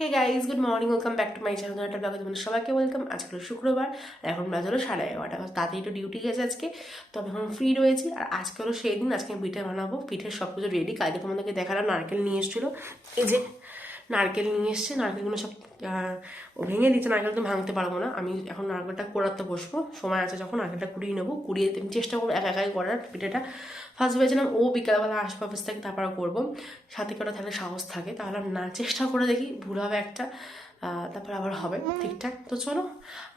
Hey guys, good morning, welcome back to my channel. একটা ব্লগে তোমাদের সবাইকে ওয়েলকাম। আজকে হলো শুক্রবার, এখন বাজে হলো 11:30। তাতেই তো ডিউটি গেছে আজকে, তো আমি এখন ফ্রি রয়েছি। আর আজকে হলো সেই দিন, আজকে আমি পিঠে বানাবো। পিঠের সব কিছু রেডি। কালকে তোমাদেরকে দেখালাম নারকেল নিয়ে এসেছিলো। এই যে নারকেল নিয়ে এসছে, নারকেলগুলো সব ভেঙে দিচ্ছে। নারকেল তো ভাঙতে পারবো না, আমি এখন নারকেলটা কোড়াতে বসবো। সময় আছে যখন নারকেলটা কুড়িয়ে নেবো, কুড়িয়ে আমি চেষ্টা করবো একা একাই করার পিঠেটা। ফার্স্ট ভেবেছিলাম ও বিকালবেলা আসবে অফিস থেকে, তারপর করবো। সাথে করে তাহলে সাহস থাকে, তাহলে না চেষ্টা করে দেখি, ভুল হবে একটা, তারপর আবার হবে ঠিকঠাক। তো চলো,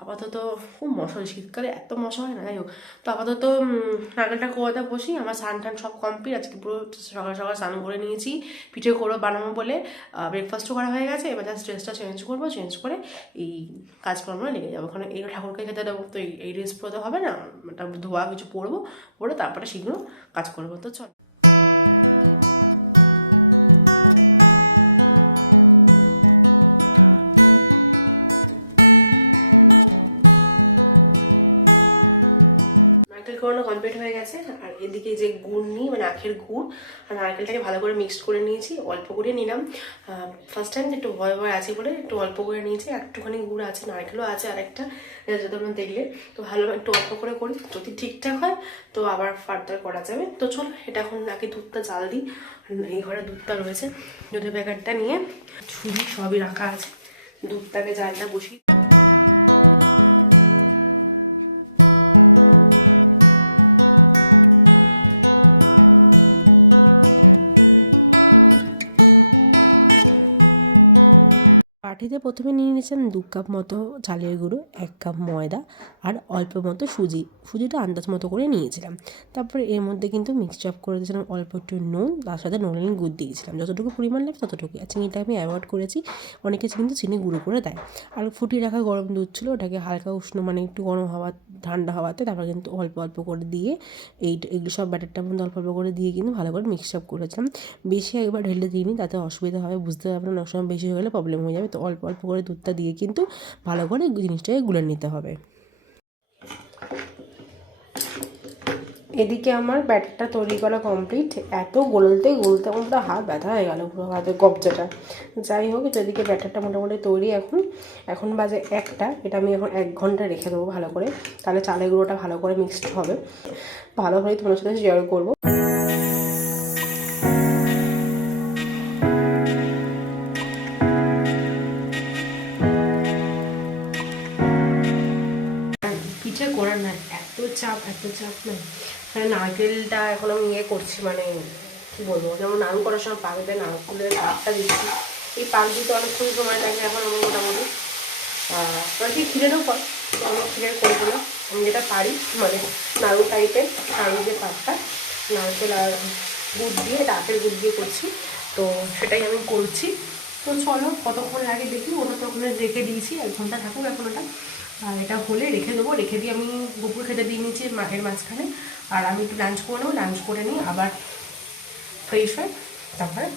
আপাতত খুব মশা হয় শীতকালে, এত মশা হয় না। যাই হোক, তো আপাতত নারকেলটা কোয়াতে বসি। আমার স্নান টান সব কমপ্লিট, আজকে পুরো সকাল সকাল স্নান করে নিয়েছি পিঠে করবো বানাবো বলে। ব্রেকফাস্টও করা হয়ে গেছে, এবার জাস্ট ড্রেসটা চেঞ্জ করবো, চেঞ্জ করে এই কাজকর্ম লেগে যাবো। ওখানে এই ঠাকুরকে খেতে দেবো, তো এই ড্রেস পরে তো হবে না, ওটা ধোয়া কিছু পরবো, পরে তারপরে শীঘ্র কাজ করবো। তো চল, করানো কমপ্লিট হয়ে গেছে। আর এদিকে যে গুড় নিই, মানে আখের গুড় আর নারকেলটাকে ভালো করে মিক্সড করে নিয়েছি। অল্প করে নিলাম, ফার্স্ট টাইম একটু ভয় ভয় আছে বলে একটু অল্প করে নিয়েছি। একটুখানি গুড় আছে, নারকেলও আছে আর একটা, যেটা তোমরা দেখলে। তো ভালো একটু অল্প করে করি, যদি ঠিকঠাক হয় তো আবার ফার্দার করা যাবে। তো চলো, এটা এখন নাকি দুধটা জাল দিই। এই ঘরে দুধটা রয়েছে, দুধের প্যাকেটটা নিয়ে ছুরি সবই রাখা আছে, দুধটাকে জালটা বসি। বাটিতে প্রথমে নিয়ে নিয়েছিলাম 2 কাপ মতো চালের গুঁড়ো, 1 কাপ ময়দা আর অল্প মতো সুজিটা আন্দাজ মতো করে নিয়েছিলাম। তারপর এর মধ্যে কিন্তু মিক্সড আপ করে দিয়েছিলাম অল্প একটু নুন, তার সাথে নলেন গুড় দিয়েছিলাম যতটুকু পরিমাণ লাগবে ততটুকু। আর চিনিটা আমি অ্যাভয়েড করেছি, অনেকে কিন্তু চিনি গুঁড়ো করে দেয়। আর ফুটিয়ে রাখা গরম দুধ ছিল, ওটাকে হালকা উষ্ণ, মানে একটু গরম হাওয়া ঠান্ডা হওয়াতে তারপর কিন্তু অল্প অল্প করে দিয়ে এগুলো সব ব্যাটারটার মধ্যে অল্প অল্প করে দিয়ে কিন্তু ভালো করে মিক্সড আপ করেছিলাম। বেশি একবার ঢেলে দিইনি, তাতে অসুবিধা হবে, বুঝতে পারবেন না, সময় বেশি হয়ে গেলে প্রবলেম হয়ে যাবে। তো অল্প অল্প করে দুধটা দিয়ে কিন্তু ভালো করে জিনিসটাকে গুলে নিতে হবে। এদিকে আমার ব্যাটারটা তৈরি করা কমপ্লিট। এত গলতে গলতে আমার পুরো হাত ব্যথা হয়ে গেল, পুরো হাতের কবজাটা। যাই হোক, তো এদিকে ব্যাটারটা মোটামুটি তৈরি। এখন বাজে 1টা, এটা আমি এখন 1 ঘন্টা রেখে দেবো ভালো করে, তাহলে চালের গুঁড়োটা ভালো করে মিক্সড হবে। ভালো করে তোমার সাথে শেয়ার করবো। পিঠে করার না এত চাপ না, মানে নারকেলটা এখন আমি করছি, মানে কী বলবো, যেমন নাড়ু করার সময় পাকবে, নারকেলের পাকটা দিচ্ছি। এই পাক দিতে অনেকক্ষণ সময় লাগে। এখন আমি মোটামুটি অনেকে ক্ষীরেরও পর, তো আমি ক্ষীরের করবো না, আমি যেটা পারি, মানে নাড়ু টাইপের পানি যে পাকটা নারকেল আর গুড় দিয়ে, এটা আখের গুড় দিয়ে করছি, তো সেটাই আমি করছি। তো চলো, কতক্ষণ আগে দেখি, ওটা তো ওখানে রেখে দিয়েছি, 1 ঘন্টা থাকুক এখন ওটা। এটা হলে রেখে দেবো, রেখে দিয়ে আমি দুপুর খেতে দিয়ে নিয়েছি এর মাঝখানে। আর আমি একটু লাঞ্চ করে নেবো, লাঞ্চ করে নিই আবার ফ্রেশ হয়ে তারপরে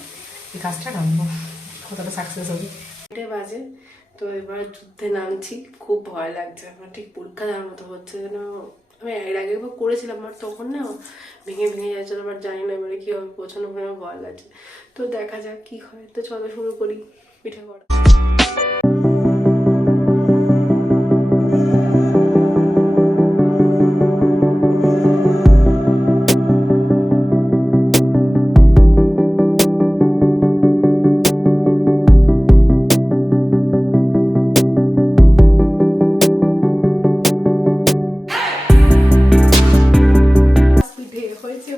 এই কাজটা নামবো, কতটা সাকসেস হবে। 1 বাজে, তো এবার যুদ্ধে নামছি। খুব ভয় লাগছে, আমার ঠিক পরীক্ষা দেওয়ার মতো হচ্ছে যেন। আমি এর আগে একবার করেছিলাম, বাট তখন না ভেঙে ভেঙে যাচ্ছিল, বাট জানি না এবারে কী হবে, পৌঁছানো করে আমার ভয় লাগছে। তো দেখা যাক কী হয়। তো চলো শুরু করি পিঠে করা। হয়েছে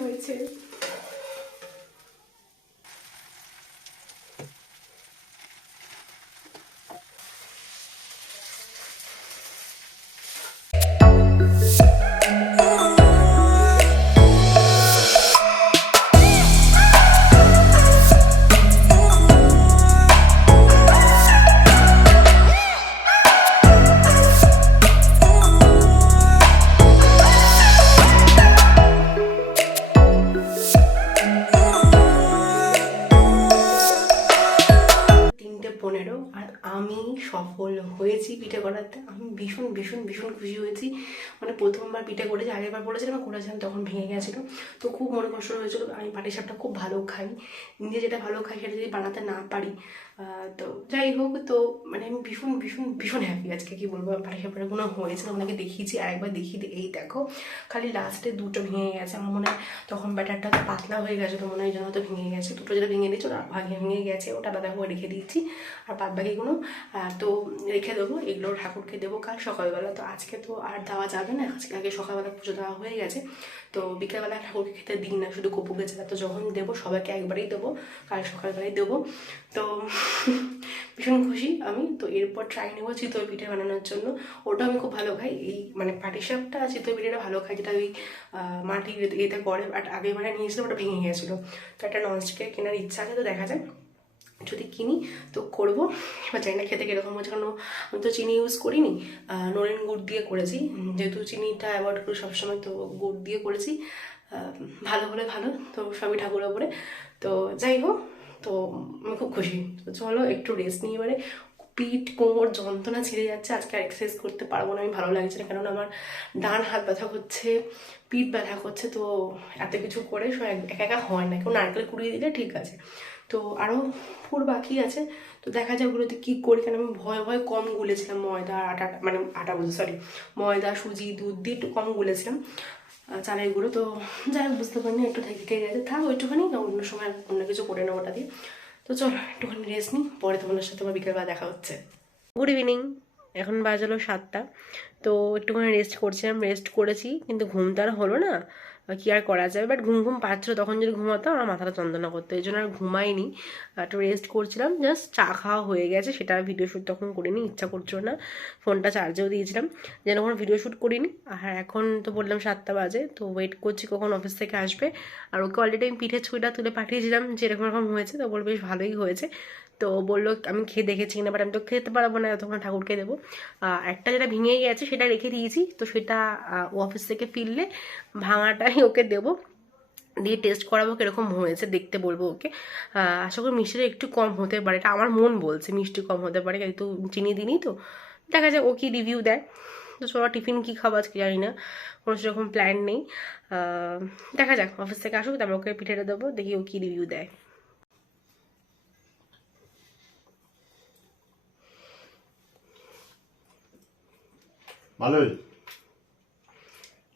আর আমি সফল হয়েছি পিঠে করাতে। আমি ভীষণ ভীষণ ভীষণ খুশি হয়েছি। মানে প্রথমবার পিঠে করেছি, আগেরবার করেছিলাম তখন ভেঙে গেছিলো, তো খুব মনে কষ্ট হয়েছিলো। আমি পাটিসাপটা খুব ভালো খাই, নিজে যেটা ভালো খাই সেটা যদি বানাতে না পারি তো যাই হোক, তো মানে আমি ভীষণ ভীষণ ভীষণ হ্যাপি আজকে, কি বলবো, পাটিসাপটাগুলো হয়েছে, তোমাকে দেখিয়েছি, আরেকবার দেখিয়ে দিই, এই দেখো খালি লাস্টে দুটো ভেঙে গেছে। আমার মনে হয় তখন ব্যাটারটা তো পাতলা হয়ে গেছে, তো মনে হয় জন্য তো ভেঙে গেছে, দুটো যেটা ভেঙে দিয়েছে ওটা ভাগে ভেঙে গেছে, ওটা আলাদা করে রেখে দিয়েছি। আর বাদ বাকিগুলো তো রেখে দেবো, এগুলো ঠাকুরকে দেবো কাল সকালবেলা। তো আজকে তো আর দেওয়া যাবে না, আজকে আগে সকালবেলা পুজো দেওয়া হয়ে গেছে, তো বিকেলবেলা ঠাকুরকে খেতে দিন না, শুধু কপুকে ছাড়া, তো যখন দেবো সবাইকে একবারেই দেবো, কাল সকালবেলায় দেবো। তো ভীষণ খুশি আমি। তো এরপর ট্রাই নেবো চিতই পিঠে বানানোর জন্য, ওটা আমি খুব ভালো খাই, এই মানে পাটিসাপটা চিতই পিঠেটা ভালো খাই, যেটা ওই মাটির এতে করে, বাট আগেরবারে নিয়েছিল ওটা ভেঙে গিয়েছিলো। তো একটা ননস্টিকের কেনার ইচ্ছা আছে, তো দেখা যায় যদি কিনি তো করবো। এবার জানি না খেতে কীরকম হচ্ছে, কারণ আমি তো চিনি ইউজ করিনি, নলেন গুড় দিয়ে করেছি, যেহেতু চিনিটা অ্যাভয়েড করি সবসময়, তো গুড় দিয়ে করেছি। ভালো হলে ভালো, তো সবই ঠাকুরের ওপরে। তো যাই হোক, তো আমি খুব খুশি। তো চলো একটু রেস্ট নিয়ে, এবারে পিঠ কোমর যন্ত্রণা ছিঁড়ে যাচ্ছে, আজকে আর এক্সারসাইজ করতে পারবো না, আমি ভালো লাগছে না, কারণ আমার ডান হাত ব্যথা করছে, পিঠ ব্যথা করছে, তো এত কিছু করে সব একা একা হয় না, কেউ নারকেল কুড়িয়ে দিলে ঠিক আছে। তো আরও পুর বাকি আছে, তো দেখা যায় ওগুলোতে কী করি, কারণ আমি ভয়ে ভয়ে কম গুলেছিলাম ময়দা আর আটা, মানে আটা বলছি সরি, ময়দা সুজি দুধ দিয়ে একটু কম গুলেছিলাম চালের গুঁড়ো। তো যাই হোক বুঝতে পারিনি, একটু থেকে গেছে, থাক ওইটুখানি, অন্য সময় অন্য কিছু করে নেবো ওটা দিয়ে। তো চলো একটুখানি রেস্ট নিই, পরে তোমাদের সাথে আমার বিকেলবেলা দেখা হচ্ছে। গুড ইভিনিং, এখন বাজলো 7টা। তো একটুখানি রেস্ট করছিলাম, রেস্ট করেছি, কিন্তু ঘুম তো আর হলো না, কি আর করা যায়, বাট ঘুম ঘুম পাচ্ছিল, তখন যদি ঘুমাতো আমার মাথাটা যন্ত্রণা করতো, এই জন্য আর ঘুমাইনি, একটু রেস্ট করছিলাম, জাস্ট চা খাওয়া হয়ে গেছে, সেটা ভিডিও শ্যুট তখন করিনি, ইচ্ছা করছিল না, ফোনটা চার্জেও দিয়েছিলাম, যেন কোনো ভিডিও শ্যুট করিনি। আর এখন তো বললাম 7টা বাজে, তো ওয়েট করছি কখন অফিস থেকে আসবে। আর ওকে অলরেডি আমি পিঠের ছবিটা তুলে পাঠিয়েছিলাম যে এরকম এরকম হয়েছে, তো বলবো বেশ ভালোই হয়েছে। তো বললো আমি খেয়ে দেখেছি কিনা, বাট আমি তো খেতে পারবো না, তখন ঠাকুরকে দেবো। একটা যেটা ভেঙে গেছে সেটা রেখে দিয়েছি, তো সেটা ও অফিস থেকে ফিরলে ভাঙাটাই ওকে দেবো, দিয়ে টেস্ট করাবো কীরকম হয়েছে, দেখতে বলবো ওকে। আশা করি মিষ্টিটা একটু কম হতে পারে, এটা আমার মন বলছে মিষ্টি কম হতে পারে, কিন্তু চিনি দিনই তো, দেখা যায় ও কি রিভিউ দেয়। তো সবার টিফিন কী খাবো আজকে জানি না, কোনো সেরকম প্ল্যান নেই, দেখা যাক অফিস থেকে আসুক, তারপর ওকে পিঠেটা দেবো, দেখি ও কী রিভিউ দেয়।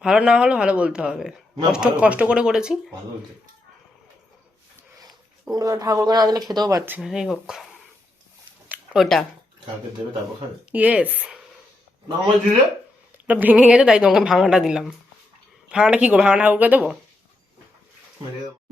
ভালো না হলে ভালো বলতে হবে, কষ্ট কষ্ট করে করেছি, ঠাকুরকে না দিলে খেতেও পাচ্ছি না। যাই হোক, ওটা ইয়েস, ওটা ভেঙে গেছে, তাই তোমাকে ভাঙাটা দিলাম। ভাঙাটা কী করবো, ভাঙা ঠাকুরকে দেবো।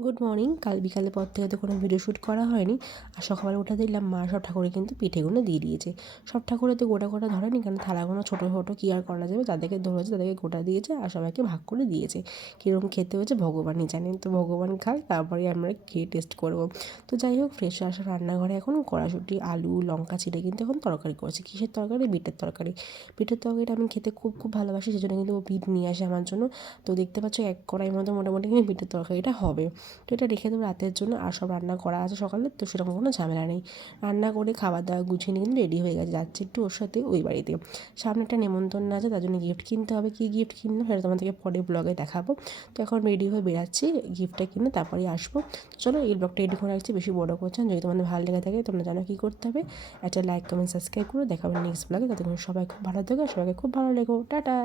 গুড মর্নিং, কাল বিকালের পর থেকে তো কোনো ভিডিও শ্যুট করা হয়নি, আর সকালে উঠে দেখলাম মা সব ঠাকুরে কিন্তু পিঠেগুলো দিয়ে দিয়েছে, সব ঠাকুরেতে গোটা গোটা ধরেনি, কারণ থালাগুলো ছোটো ছোটো কী আর করা যাবে, তাদেরকে ধরেছে, তাদেরকে গোটা দিয়েছে, আর সবাইকে ভাগ করে দিয়েছে, কীরকম খেতে হয়েছে ভগবানই জানেন, তো ভগবান খাক, তারপরে আমরা খেয়ে টেস্ট করবো। তো যাই হোক, ফ্রেশ আসা রান্নাঘরে এখন কড়াশুটি আলু লঙ্কা ছিঁড়ে কিন্তু এখন তরকারি করছে, কিসের তরকারি, বিটের তরকারি। বিটের তরকারিটা আমি খেতে খুব খুব ভালোবাসি, সেজন্য কিন্তু ও বিট নিয়ে আসে আমার জন্য। তো দেখতে পাচ্ছ এক কড়াইয়ের মধ্যে মোটামুটি কিন্তু বিটের তরকারিটা হবে, তো এটা রেখে দেবো রাতের জন্য, আর সব রান্না করা আছে সকালে, তো সেরকম কোনো ঝামেলা নেই। রান্না করে খাবার দাবার গুছিয়ে নিয়ে কিন্তু রেডি হয়ে গেছে, যাচ্ছে একটু ওর সাথে ওই বাড়িতে, সামনে একটা নেমন্তন্ন আছে, তার জন্য গিফট কিনতে হবে, কী গিফট কিনবো সেটা তোমাদেরকে পরে ব্লগে দেখাবো। তো এখন রেডি হয়ে বেরাচ্ছি, গিফটটা কিনে তারপরে আসবো। চলো এই ব্লগটা রেডি করে রাখছি, বেশি বড় করছেন, যদি তোমাদের ভালো লেগে থাকে তোমরা জানো কী করতে হবে, একটা লাইক কমেন্ট সাবস্ক্রাইব করে দেখাবো নেক্সট ব্লগে, ততক্ষণ সবাই খুব ভালো থাকো, সবাইকে খুব ভালো লেগো, টাটা।